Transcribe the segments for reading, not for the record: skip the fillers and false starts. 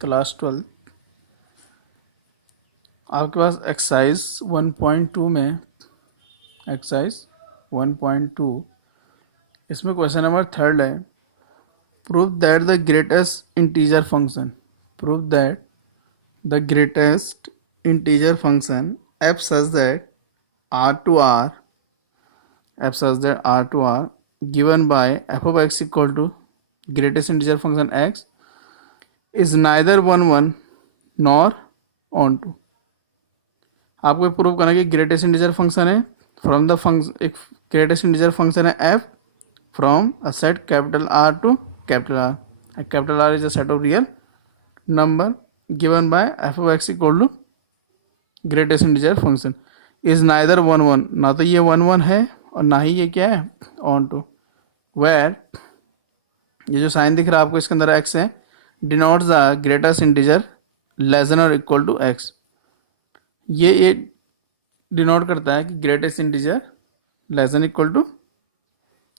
Class 12 आपके पास exercise 1.2 में exercise 1.2 इसमें क्वेश्चन नंबर 3 है। Prove that the greatest integer function prove that the greatest integer function F such that r to r f such that r to r given by f of x equal to greatest integer function x is neither 1 nor onto। आपको prove करना है कि greatest integer function है from the function, एक greatest integer function है f from a set capital R to capital R। Capital R is a set of real number given by f of x equal to greatest integer function is neither 1 ना तो ये 1 है और ना ही ये क्या है ऑन टू। वेयर ये जो साइन दिख रहा है आपको इसके अंदर x है denotes the greatest integer less than और इक्वल टू x। ये डिनोट करता है कि greatest integer less than equal to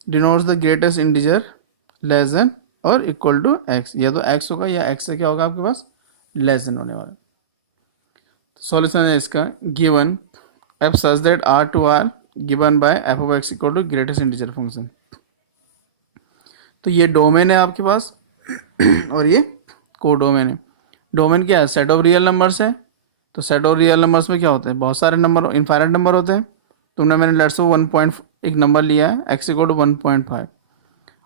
denotes the greatest integer less than और इक्वल टू x। या तो x होगा या x से क्या होगा आपके पास लेस देन होने वाला। सॉल्यूशन है इसका given f such that r to r given by f of x equal to greatest integer function। तो ये डोमेन है आपके पास और ये को डोमेन है। डोमेन क्या है सेट ऑफ रियल नंबर्स है। तो सेट ऑफ रियल नंबर्स में क्या होते हैं बहुत सारे नंबर इनफाइनाइट नंबर होते हैं। तुमने मैंने लेट्स से 1 एक नंबर लिया है x इक्वल टू 1.5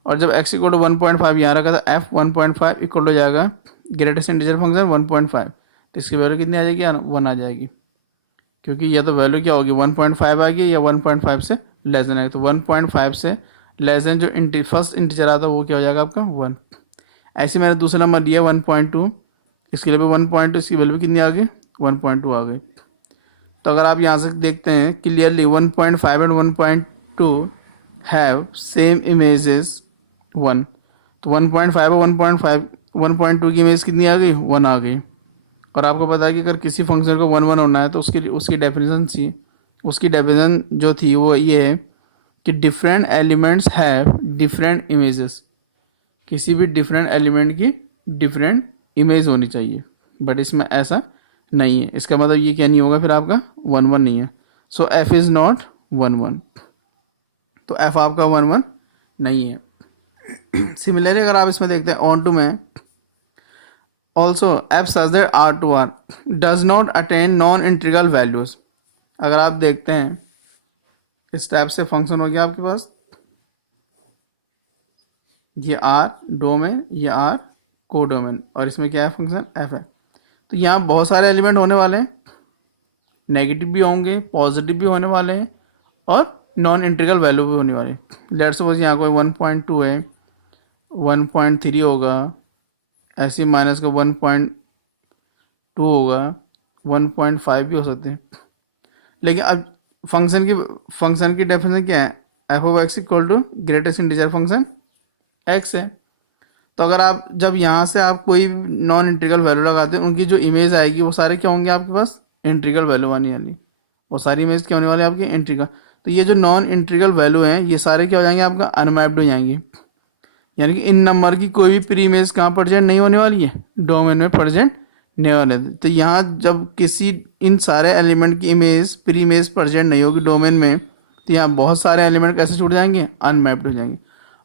और जब x इक्वल टू 1.5 यहाँ रखा था f 1.5 इक्वल हो जाएगा ग्रेटेस्ट इंटीजर फंक्शन 1.5। तो इसकी वैल्यू कितनी आ जाएगी 1 आ जाएगी क्योंकि या तो वैल्यू क्या होगी 1.5 आएगी या 1.5 से लेस देन आएगी। तो 1.5 से लेस देन जो फर्स्ट इंटीजर आता है वो क्या हो जाएगा आपका 1। ऐसे मैंने दूसरा नंबर लिया 1.2 इसके लिए भी 1.2 इसकी वैल्यू कितनी आ गई 1.2 आ गई। तो अगर आप यहाँ से देखते हैं clearly 1.5 and 1.2 have same images 1। तो 1.5 और 1.2 की इमेज कितनी आ गई 1 आ गई। और आपको पता है कि अगर किसी फंक्शन को 1 होना है तो उसकी डेफिनेशन जो थी वो ये है कि different elements have different images. किसी भी डिफरेंट एलिमेंट की डिफरेंट इमेज होनी चाहिए बट इसमें ऐसा नहीं है। इसका मतलब ये क्या नहीं होगा फिर आपका 1 नहीं है। सो f इज़ नॉट 1 तो f आपका 1 नहीं है। सिमिलरली अगर आप इसमें देखते हैं ऑन टू में also f such that r to r does not attain non integral values. अगर आप देखते हैं इस टाइप से फंक्शन हो गया आपके पास ये r डोमेन ये r को डोमेन और इसमें क्या है फंक्शन f है। तो यहाँ बहुत सारे एलिमेंट होने वाले हैं नेगेटिव भी होंगे पॉजिटिव भी होने वाले हैं और नॉन इंटीग्रल वैल्यू भी होने वाले हैं। लेट्स सपोज यहाँ कोई 1.2 है 1.3 होगा ऐसे माइनस का 1.2 होगा 1.5 भी हो सकते हैं। लेकिन अब फंक्शन की डेफिनेशन क्या है f of x equal to greatest integer function x है। तो अगर आप जब यहाँ से आप कोई नॉन इंटीग्रल वैल्यू लगाते हैं उनकी जो इमेज आएगी वो सारे क्या होंगे आपके पास इंटीग्रल वैल्यू आने वाली वो सारी इमेज क्या होने वाली आपकी इंटीग्रल। तो ये जो नॉन इंटीग्रल वैल्यू हैं ये सारे क्या हो जाएंगे आपका अनमैप्ड हो जाएंगे यानी कि इन नंबर की कोई भी प्री इमेज कहाँ प्रेजेंट नहीं होने वाली है डोमेन में प्रेजेंट नहीं होने। तो यहाँ जब किसी इन सारे एलिमेंट की इमेज प्री इमेज प्रेजेंट नहीं होगी डोमेन में तो यहाँ बहुत सारे एलिमेंट कैसे छूट जाएंगे अनमैप्ड हो जाएंगे।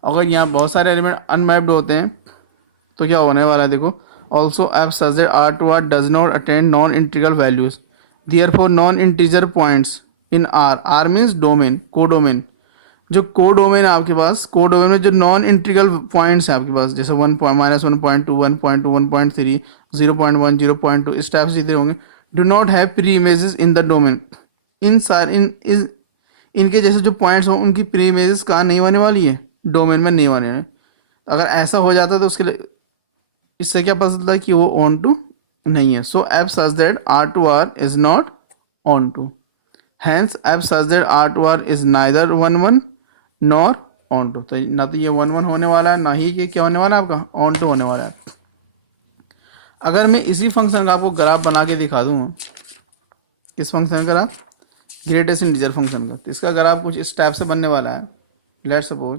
अगर यहाँ बहुत सारे एलिमेंट अनमैप्ड होते हैं तो क्या होने वाला है देखो also F such that r to r does not attain non integral values therefore non integer points in r means domain को डोमेन। जो को डोमेन है आपके पास को डोमेन में जो नॉन इंटीग्रल पॉइंट्स है आपके पास जैसे 1 -1.2 1.2 1.3 0.1 0.2 इस टाइप से जितने होंगे do not have pre images in the domain. इनके जैसे जो पॉइंट्स हों उनकी प्री इमेजेस कहाँ नहीं होने वाली है डोमेन में नहीं होने वाली। अगर ऐसा हो जाता तो उसके लिए इससे क्या पता चलता है कि वो ऑन टू नहीं है। So F such that r to r is not onto hence F such that r to r is neither 1 nor onto. तो ना तो ये 1 होने वाला है ना ही ये क्या होने वाला है आपका ऑन टू होने वाला है। अगर मैं इसी फंक्शन का आपको ग्राफ बना के दिखा दूँ किस फंक्शन का ग्राफ ग्रेटेस्ट इंटीजर फंक्शन का तो इसका ग्राफ कुछ इस टाइप से बनने वाला है। लेट्स सपोज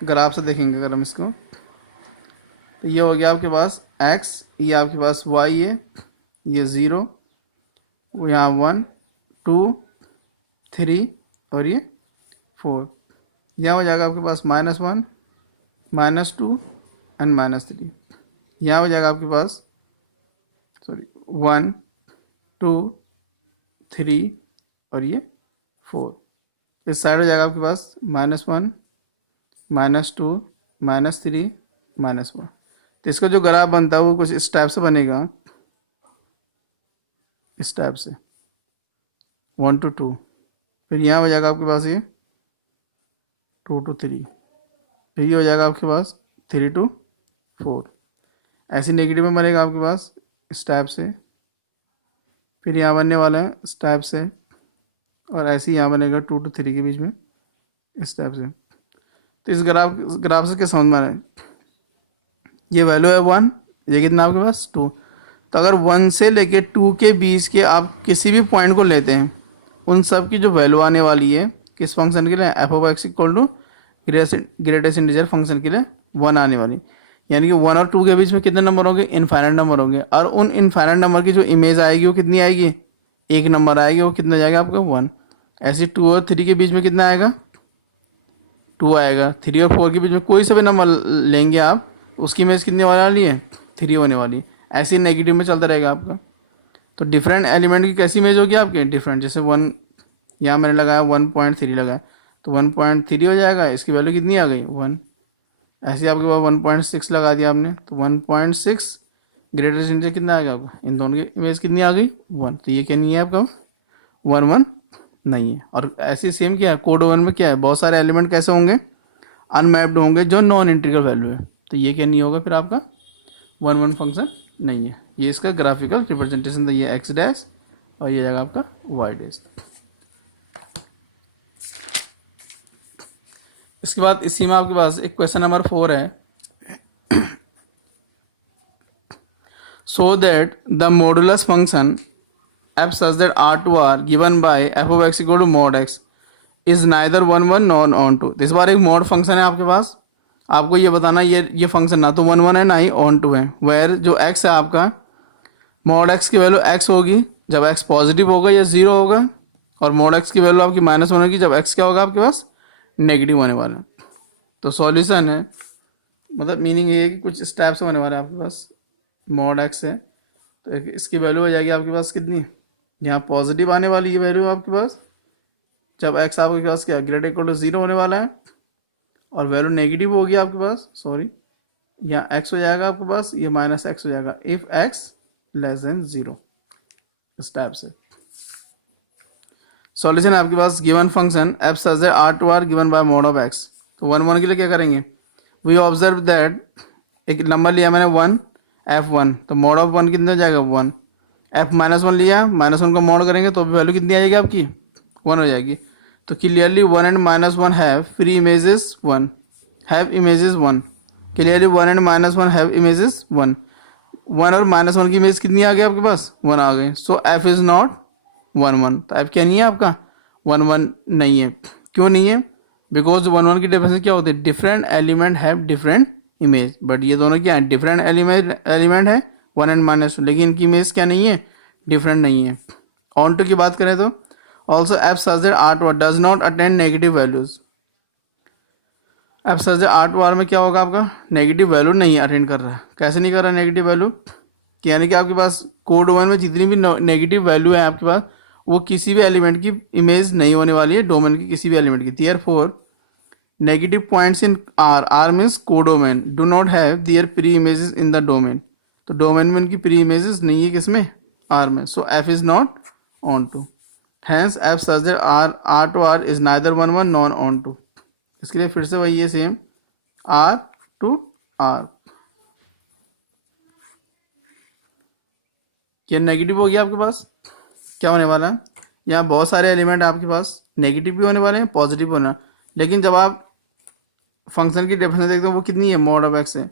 ग्राफ से देखेंगे अगर हम इसको, तो ये हो गया आपके पास x, ये आपके पास y है, ये 0, यहाँ 1 2 3 और ये 4, यहाँ हो जाएगा आपके पास -1 -2 एंड -3, यहाँ हो जाएगा आपके पास 1 2 3 और ये 4, इस साइड हो जाएगा आपके पास -1 -2 -3 -1। तो इसका जो ग्राफ बनता है वो कुछ इस टाइप से बनेगा, इस टाइप से 1 to 2, फिर यहाँ हो जाएगा आपके पास ये 2 to 3, फिर ये हो जाएगा आपके पास 3 to 4, ऐसे नेगेटिव में बनेगा आपके पास इस टाइप से, फिर यहाँ बनने वाला है इस टाइप से, और ऐसे ही यहाँ बनेगा 2 to 3 के बीच में इस टाइप से। तो इस ग्राफ से क्या समझ में आ रहा है, ये वैल्यू है 1, ये कितना आपके पास 2। तो अगर 1 से लेके 2 के बीच के आप किसी भी पॉइंट को लेते हैं, उन सब की जो वैल्यू आने वाली है किस फंक्शन के लिए, f of x equal to greatest integer function के लिए 1 आने वाली, यानी कि 1 और 2 के बीच में कितने नंबर होंगे, इनफाइनाइट नंबर होंगे, और उन इनफाइनाइट नंबर की जो इमेज आएगी वो कितनी आएगी, एक नंबर आएगी, वो कितना जाएगा आपका 1। ऐसे 2 और 3 के बीच में कितना आएगा, 2 आएगा। 3 और 4 के बीच में कोई सा भी नंबर लेंगे आप, उसकी इमेज कितनी होने वाली है, 3 होने वाली है। ऐसे ही नेगेटिव में चलता रहेगा आपका। तो डिफरेंट एलिमेंट की कैसी इमेज होगी आपके, डिफरेंट, जैसे 1 यहाँ मैंने लगाया 1.3 लगाया, तो 1.3 हो जाएगा, इसकी वैल्यू कितनी आ गई 1। ऐसे आपके पास 1.6 लगा दिया आपने, तो 1.6 ग्रेटेस्ट इंटीजर कितना आ गया आपका, इन दोनों की इमेज कितनी आ गई 1। तो ये क्या नहीं है आपका 1 1 नहीं है। और ऐसे सेम क्या है कोड 1 में क्या है, बहुत सारे एलिमेंट कैसे होंगे, अनमैप्ड होंगे जो नॉन इंटीग्रल वैल्यू है, तो ये क्या नहीं होगा फिर आपका 1 1 फंक्शन नहीं है। ये इसका ग्राफिकल रिप्रेजेंटेशन था, ये एक्स डैश और ये जाएगा आपका वाई डैश। इसके बाद इसी में आपके पास एक क्वेश्चन नंबर 4 है, so that the modulus function F such that R to R given by f of x equal to mod x is neither 1 1 non onto. इस बार एक मॉड फंक्शन है आपके पास, आपको ये बताना ये फंक्शन ना तो 1 1 है ना ही ऑन टू है, वेयर जो x है आपका मॉड x की वैल्यू x होगी जब x पॉजिटिव होगा या 0 होगा, और मॉड x की वैल्यू आपकी -1 होगी जब x क्या होगा आपके पास नेगेटिव होने वाला है। तो सॉल्यूशन है, मतलब मीनिंग ये है कि कुछ इस टाइप से होने वाला है आपके पास, मॉड x है तो इसकी वैल्यू हो जाएगी आपके पास कितनी, यहाँ पॉजिटिव आने वाली ये वैल्यू आपके पास जब x आपके पास क्या ग्रेटर इक्वल टू 0 होने वाला है, और वैल्यू नेगेटिव होगी आपके पास, सॉरी यहाँ x हो जाएगा आपके पास, ये -x हो जाएगा इफ x लेस देन 0, इस टाइप से। सॉल्यूशन है आपके पास given function F such that R to R given by mod of x। तो 1 1 के लिए क्या करेंगे, वी ऑब्जर्व दैट एक नंबर लिया मैंने 1 f1, तो मॉड ऑफ 1 कितना हो जाएगा 1, f -1 लिया, -1 को मॉड करेंगे तो भी वैल्यू कितनी आ जाएगी आपकी 1 हो जाएगी। तो clearly 1 and -1 have free images 1, have images 1, clearly 1 and -1 have images 1, 1 और -1 की इमेज कितनी आ गई आपके पास 1 आ गई। सो f इज नॉट 1 1, तो f क्या नहीं है आपका 1 1 नहीं है। क्यों नहीं है, बिकॉज 1 1 की डेफिनेशन क्या होती है, different element have different image, but ये दोनों क्या है डिफरेंट एलिमेंट है 1 एंड -2, लेकिन इनकी इमेज क्या नहीं है डिफरेंट नहीं है। ऑन टू की बात करें तो also f such that r2r does not attain negative values, f such that r2r में क्या होगा आपका नेगेटिव वैल्यू नहीं अटेंड कर रहा है। कैसे नहीं कर रहा नेगेटिव वैल्यू, यानी कि आपके पास कोड 1 में जितनी भी नेगेटिव वैल्यू है आपके पास वो किसी भी एलिमेंट की इमेज नहीं होने वाली है डोमेन की किसी भी एलिमेंट की। Therefore negative points in r means codomain do not have their pre images in the domain, तो डोमेन में उनकी प्री इमेजेस नहीं है किसमें r में, so f is not onto, hence f such that r to r is neither 1 1 nor on to। इसके लिए फिर से वही है सेम r to r, ये नेगेटिव हो गया आपके पास, क्या होने वाला है यहाँ बहुत सारे एलिमेंट आपके पास नेगेटिव भी होने वाले हैं पॉजिटिव भी होना, लेकिन जब आप फंक्शन की डेफिनेशन देखते हो वो कितनी है मॉड ऑफ एक्स है,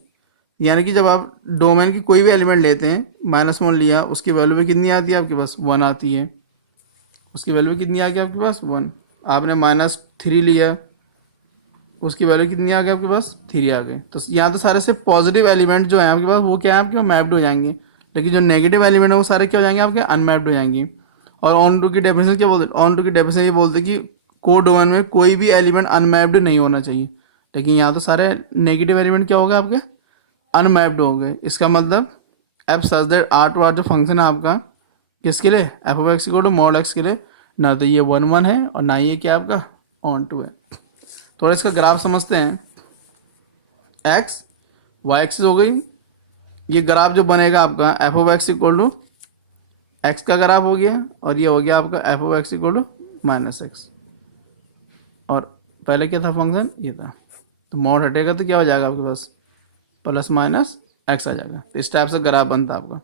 यानी कि जब आप डोमेन की कोई भी एलिमेंट लेते हैं -1 लिया उसकी वैल्यू में कितनी आती है आपके पास 1 आती है, उसकी वैल्यू कितनी आ गई आपके पास 1। आपने -3 लिया उसकी वैल्यू कितनी आ गई आपके पास, 3 आ गई। तो यहाँ तो सारे से पॉजिटिव एलिमेंट जो है आपके पास वो क्या है आपके मैप्ड हो जाएंगे, लेकिन जो नेगेटिव एलिमेंट है वो सारे क्या हो जाएंगे आपके अनमैप्ड हो जाएंगे। और ऑन टू की डेफिनेशन क्या बोलते हैं, ऑन टू की डेफिनेशन ये बोलते हैं कि कोड वन में कोई भी एलिमेंट अनमैप्ड नहीं होना चाहिए, लेकिन यहाँ तो सारे नेगेटिव एलिमेंट क्या हो गए आपके अनमैप्ड हो गए। इसका मतलब f such that R to R जो फंक्शन है आपका किसके लिए, f of x equal to mod x के लिए, ना तो ये 1 1 है और ना ये क्या आपका ऑन टू है। थोड़ा इसका ग्राफ समझते हैं। एक्स वाई एक्सिस हो गई, ये ग्राफ जो बनेगा आपका f of x equal to x का ग्राफ हो गया, और ये हो गया आपका f of x equal to minus x, और पहले क्या था फंक्शन ये था, तो मॉड हटेगा तो क्या हो जाएगा आपके पास प्लस माइनस एक्स आ जाएगा। तो इस टाइप से ग्राफ बनता है आपका।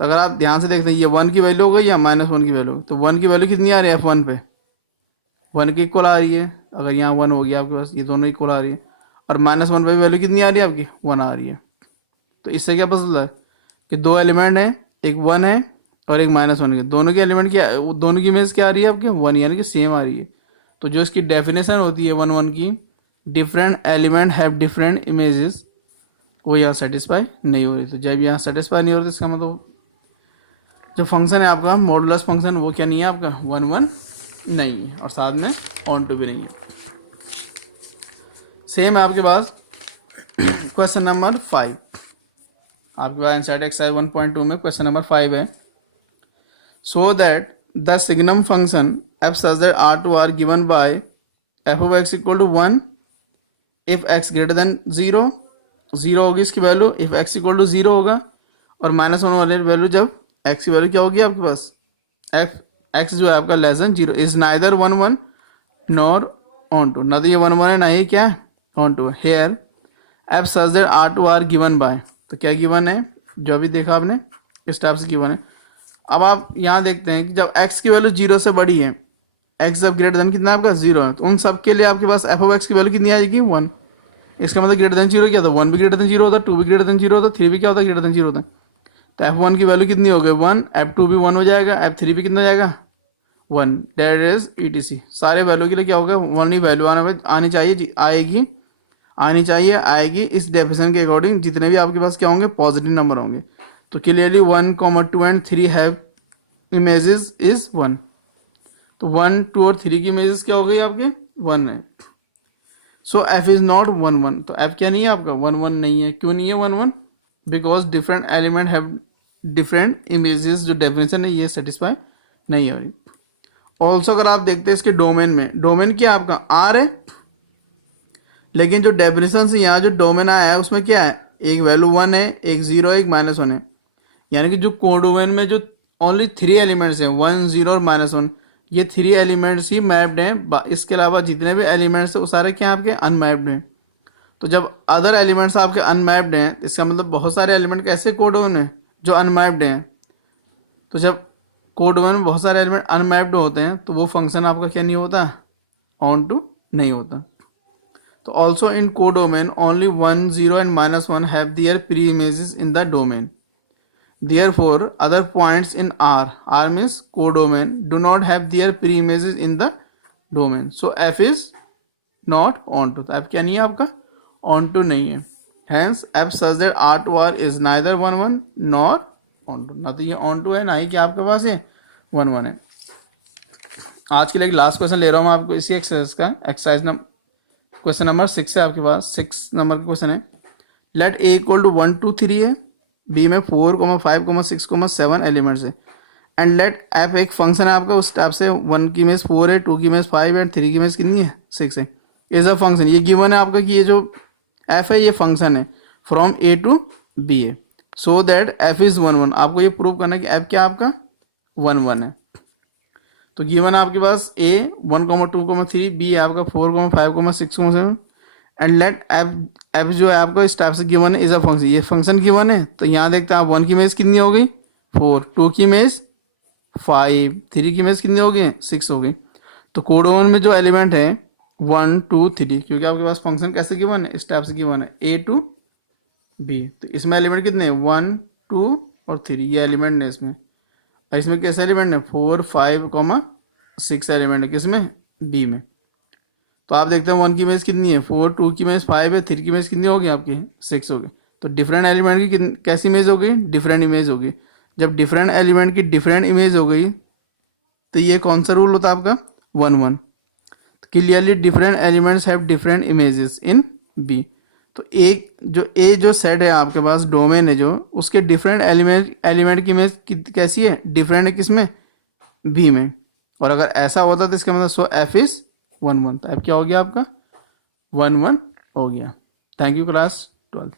तो अगर आप ध्यान से देखते हैं ये 1 की वैल्यू हो गई या -1 की वैल्यू, तो 1 की वैल्यू कितनी आ रही है F1 पे, 1 की इक्वल आ रही है। अगर यहाँ 1 हो गया आपके पास, ये दोनों इक्वल आ रही है। और -1 पे वैल्यू कितनी आ रही है आपकी 1 आ रही है। तो इससे क्या पता चलता है कि दो एलिमेंट हैं, एक 1 है और एक -1 है, दोनों के एलिमेंट क्या, दोनों की इमेज क्या आ रही है आपके 1, यानी कि सेम आ रही है। तो जो इसकी डेफिनेशन होती है 1 1 की, different element have different images, वो यहाँ सेटिस्फाई नहीं हो रही। तो जब यहाँ सेटिस्फाई नहीं हो रही तो इसका मतलब जो फंक्शन है आपका मॉडुलस फंक्शन वो क्या नहीं है आपका 1 1 नहीं है, और साथ में ऑन टू भी नहीं है। सेम है आपके पास क्वेश्चन नंबर 5, आपके पास एनसीईआरटी एक्सरसाइज 1.2 में क्वेश्चन नंबर 5 है। So that the signum function F such that R to R given by f of x equal to 1 if x greater than 0, 0 होगी इसकी value, if x equal to 0 होगा, और -1 वाले value जब x की value क्या होगी आपके पास एफ एक्स जो है आपका less than 0, is neither 1 1 nor onto, ना तो ये 1 1 है ना ही क्या ऑन टू है। Here f such that R to R given by, तो क्या गिवन है जो अभी देखा आपने इस टाइप से गिवन है। अब आप यहाँ देखते हैं कि जब x की वैल्यू 0 से बड़ी है, x जब ग्रेटर देन कितना आपका 0 है, तो उन सब के लिए आपके पास एफ ऑफ एक्स की वैल्यू कितनी आ जाएगी 1। इसका मतलब ग्रेटर देन 0 क्या था, 1 भी ग्रेटर देन 0 होता, 2 भी ग्रेटर देन 0 होता, 3 भी क्या होता ग्रेटर देन 0 होता। तो F1 की वैल्यू कितनी हो गई 1, F2 भी 1 हो जाएगा, F3 भी कितना जाएगा 1, दैट इज ETC। सारे वैल्यू के लिए क्या होगा 1 ही वैल्यू आनी चाहिए, आएगी इस डेफिनेशन के अकॉर्डिंग जितने भी आपके पास क्या होंगे पॉजिटिव नंबर होंगे। तो clearly 1, 2 and 3 have images is 1, तो 1, 2 और 3 की इमेजेस क्या हो गई आपके 1 है। सो F इज नॉट 1 1, तो F क्या नहीं है आपका 1 1 नहीं है। क्यों नहीं है 1 1, because different element have different images, जो डेफिनेशन है ये सेटिस्फाई नहीं हो रही। ऑल्सो अगर आप देखते हैं इसके डोमेन में, डोमेन क्या आपका R है, लेकिन जो डेफिनेशन से यहाँ जो डोमेन आया है उसमें क्या है एक वैल्यू 1 है, एक 0 है, एक -1 है, यानी कि जो कोडोमेन में जो ओनली 3 एलिमेंट्स हैं 1 0 और -1, ये 3 एलिमेंट्स ही मैप्ड हैं। इसके अलावा जितने भी एलिमेंट्स हैं वो सारे क्या आपके अनमैप्ड हैं। तो जब अदर एलिमेंट्स आपके अनमैप्ड हैं, इसका मतलब बहुत सारे एलिमेंट कैसे कोडोन हैं जो अनमैप्ड हैं। तो जब कोडोमेन में बहुत सारे एलिमेंट अनमैप्ड होते हैं तो वो फंक्शन आपका क्या नहीं होता ऑन टू नहीं होता। तो also in codomain only 1 0 and -1 have their pre images in the domain. Therefore, other points in R means codomain, do not have their pre-images in the domain. So F is not onto. तो F क्या नहीं है आपका onto नहीं है। Hence F such that R to R is neither 1 1 nor onto. ना तो ये onto है ना ही क्या आपके पास है 1 1 है। आज के लिए एक लास्ट क्वेश्चन ले रहा हूँ मैं आपको इसी एक्सरसाइज का, एक्सरसाइज नंबर क्वेश्चन नंबर 6 है आपके पास, 6 नंबर का क्वेश्चन है। लेट A इक्वल टू 1 2 3 है, बी में 4, 5, 6, 7 एलिमेंट्स है, एंड लेट एफ एक फंक्शन है आपका उस टाइप से 1 की इमेज 4 है, 2 की इमेज 5 है, 3 की इमेज कितनी है 6 है। इज अ फंक्शन, ये गिवन है आपका कि ये जो एफ है ये फंक्शन है फ्रॉम ए टू बी है, सो दैट एफ इज 1 1। आपको ये प्रूव करना है कि एफ क्या आपका 1 1 है। तो गिवन है आपके पास ए 1, 2, 3, बी है आपका 4, 5, 6, 7, एंड लेट एफ जो है आपको इस टाइप से गिवन है इज अ फंक्शन, ये फंक्शन गिवन है। तो यहाँ देखते हैं आप 1 की इमेज कितनी हो गई 4, 2 की इमेज 5, 3 की इमेज कितनी हो गई 6 हो गई। तो कोडोन में जो एलिमेंट है 1 2 3, क्योंकि आपके पास फंक्शन कैसे गिवन है इस टाइप से गिवन है A to B, तो इसमें एलिमेंट कितने हैं 1 2 और 3, ये एलिमेंट है इसमें। और इसमें कैसे एलिमेंट है 4 5, 6 एलिमेंट है किसमें बी में। तो आप देखते हैं 1 की इमेज कितनी है 4, 2 की इमेज 5 है, 3 की इमेज कितनी होगी आपकी 6 होगी। तो डिफरेंट एलिमेंट की कैसी इमेज हो गई, डिफरेंट इमेज होगी। जब डिफरेंट एलिमेंट की डिफरेंट इमेज हो गई तो ये कौन सा रूल होता है आपका 1 1। Clearly different elements have different images in B. तो एक जो सेट है आपके पास डोमेन है जो, उसके डिफरेंट एलिमेंट की इमेज कैसी है, डिफरेंट है किसमें, बी में। और अगर ऐसा होता तो इसका मतलब सो एफ इज 1 1। तो एफ क्या हो गया आपका 1 1 हो गया। Thank you class 12।